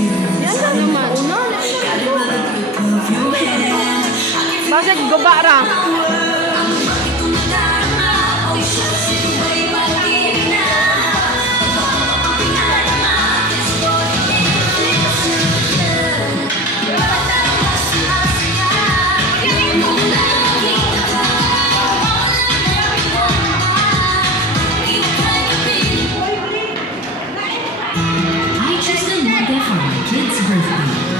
Yan lang naman. Bakit gubara? I chose the manga for my kid's birthday.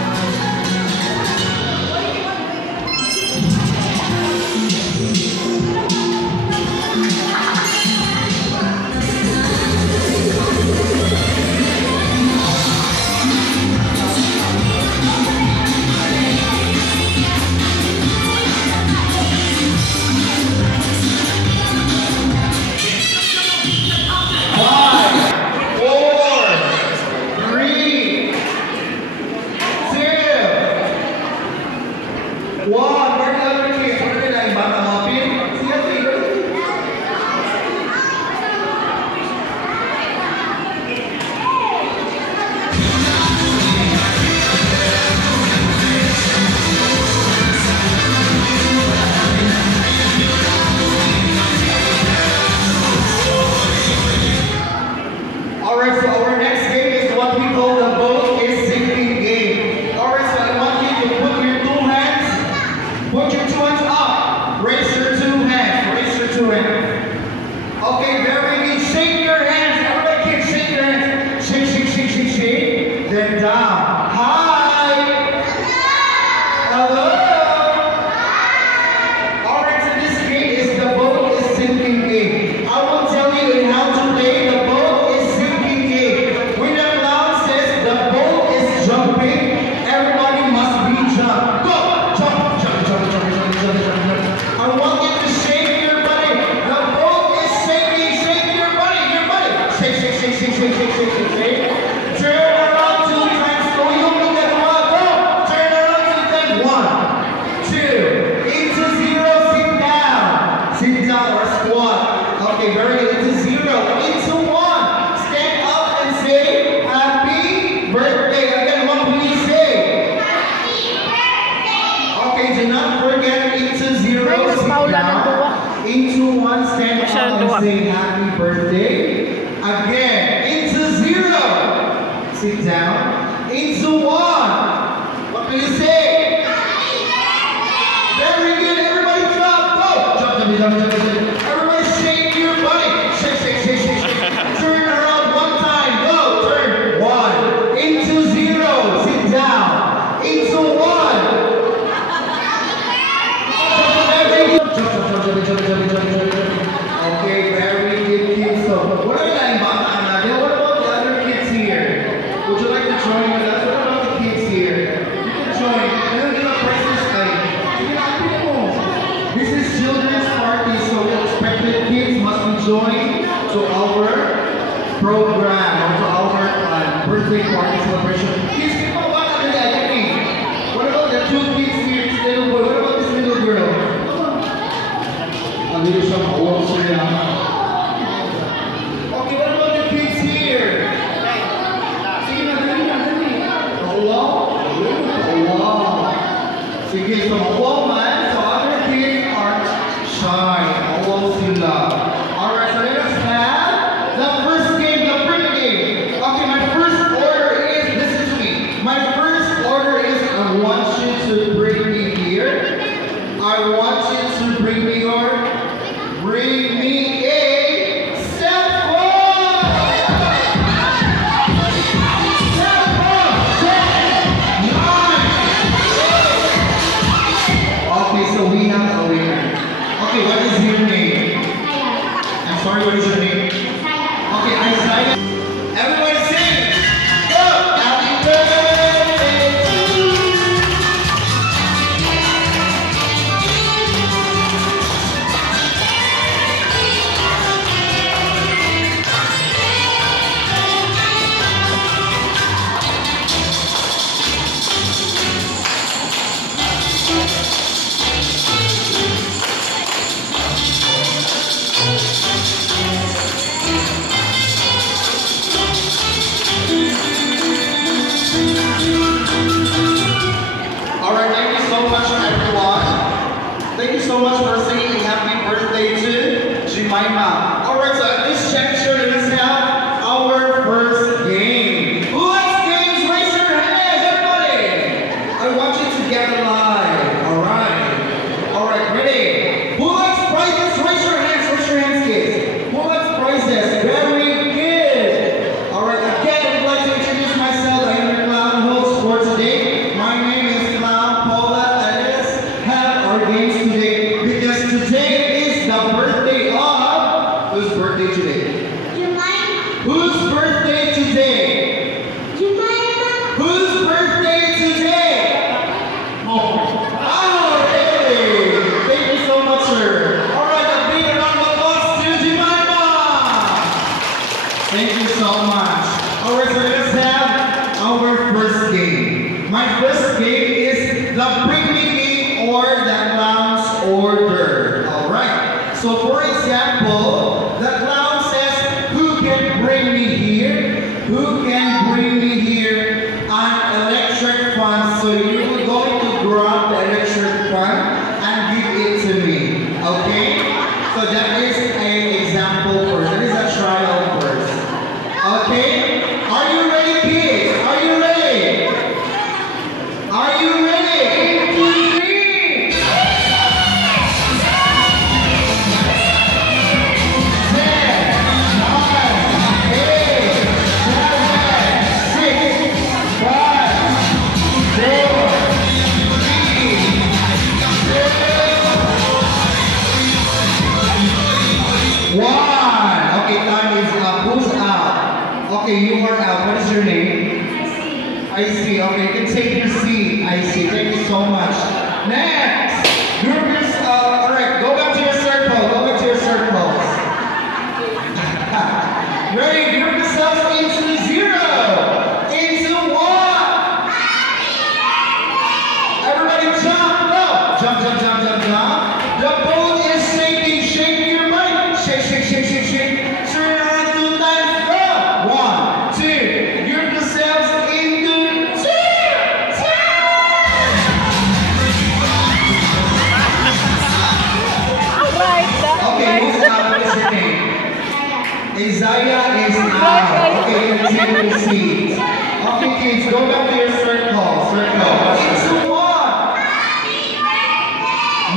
so much for singing happy birthday to Jemima. Alright, so at this juncture, let's have our first game. Who likes games? Raise your hands, everybody! I want you to get alive. Alright, ready? Who likes prizes? Raise your hands, kids. Who likes prizes? Very good. Alright, again, I'd like to introduce myself. I am your clown host for today. My name is Clown Paula, and let's have our games today because today is the birthday of whose birthday today? Jemima. Whose birthday today? Jemima. Whose birthday today? Oh, hey! Thank you so much, sir. Alright, a big round of applause to Jemima! Thank you so much. Alright, so let's have our first game. My first game is the Bring Me Game or the Clown's Order. Alright, so for example, the clown says, who can bring me here? Who can bring me here an electric fan? So you're going to grab the electric fan and give it to me. Okay? So that is an example first. That is a trial first. Okay? Are you ready, kids? Are you ready? Are you ready? 1, 2, 3. 10, 9, 8, 7, 6, 5, 4, 3, 2, 1. Okay, time is up. Who's out? Okay, you are out. What is your name? I see. Okay, you can take your seat. I see. Thank you so much. Next, groupers. All right, go back to your circle. Go back to your circles. Ready? Group yourselves into 0, into 1. Everybody jump. Go. Jump, jump, jump, jump, jump. The boat is shaking. Shake your body. Shake, shake, shake, shake, shake. Turn around 2 times. Go. 1, 2. Group yourselves into 2. Okay, who's out? What is your name? Isaiah is out. Okay, you can take your seats. Okay, kids, go back to your circle. Into 1.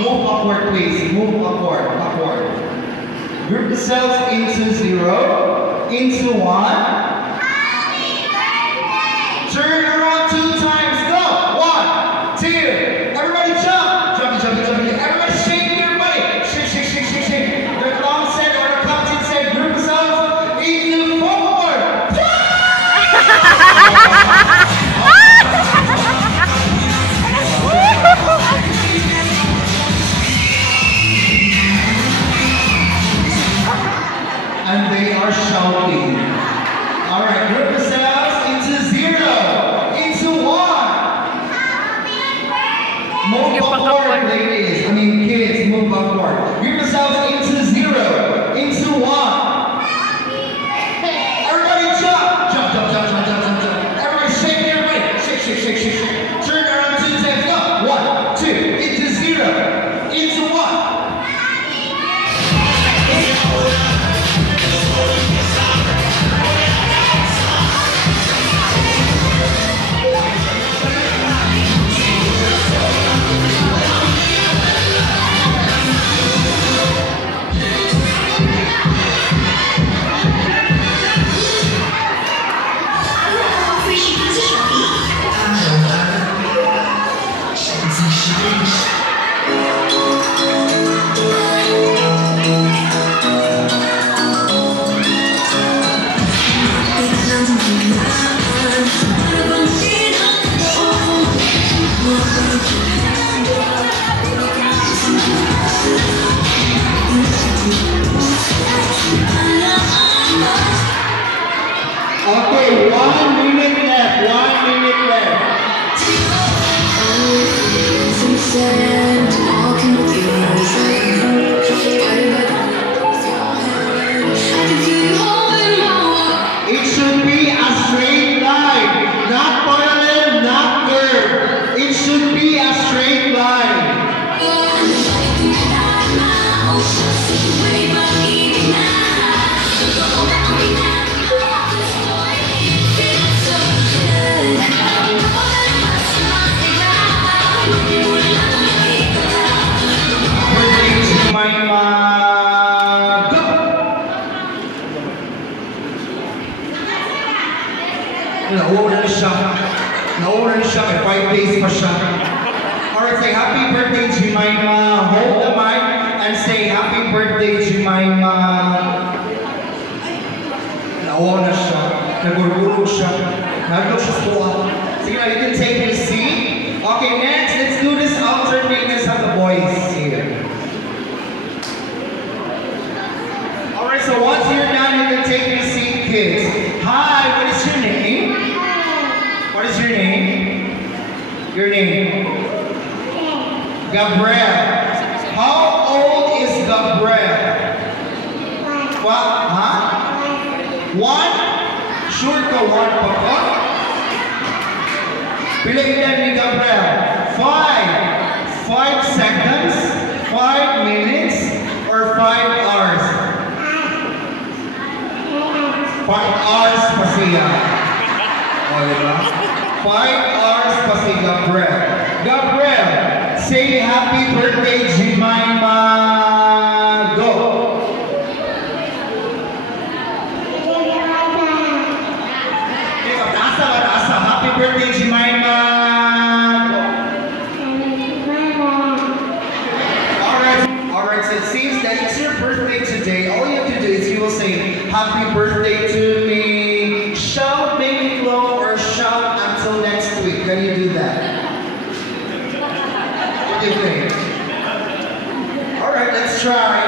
Move upward, please. Move upward. Group yourselves into 0, into 1. Turn around 2 times. Go. 1, 2. Everybody jump. Jump. Everybody shake your body. Shake. The clown said or the captain said, group yourselves into 4. And they are shouting. Alright, group yourselves into 0, into 1. Move upward, ladies. Kids, move upward. Group yourselves into 0, into 1. Everybody jump. Everybody shake your body. Shake. Turn around 2 times. Go. 1, 2, into 0, into 1. Okay, 1 minute left. 1 minute left. It should be a straight line, not parallel, not curve. It should be a straight line. siya, 5 days pa siya. Alright, say happy birthday, Jemima. Hold the mic and say happy birthday, Jemima. Nawa na siya. Nagurgurog siya. Nagurgurog siya sa tuwa. Sige na, you can take your seat. Okay, next, let's do this alternate. Let's have the boys here. Alright, so once you're done, you can take your seat, kids. Hi, what is your name? What is your name? Your name? Gabriel. How old is Gabriel? What? Huh? 1? Sure ka 1 pa ka? Pila edad ni Gabriel? 5. 5 seconds? 5 minutes? Or 5 hours? 5 hours pa siya. O, diba? 5 hours pa si Gabriel. Gabriel, say happy birthday, Jemima. Go. Asa. Happy birthday, Jemima. Alright, so it seems that it's your birthday today. All you have to do is you will say, happy birthday to me. Shout baby glow or shout until next week. Can you do that? What do you think? Alright, let's try.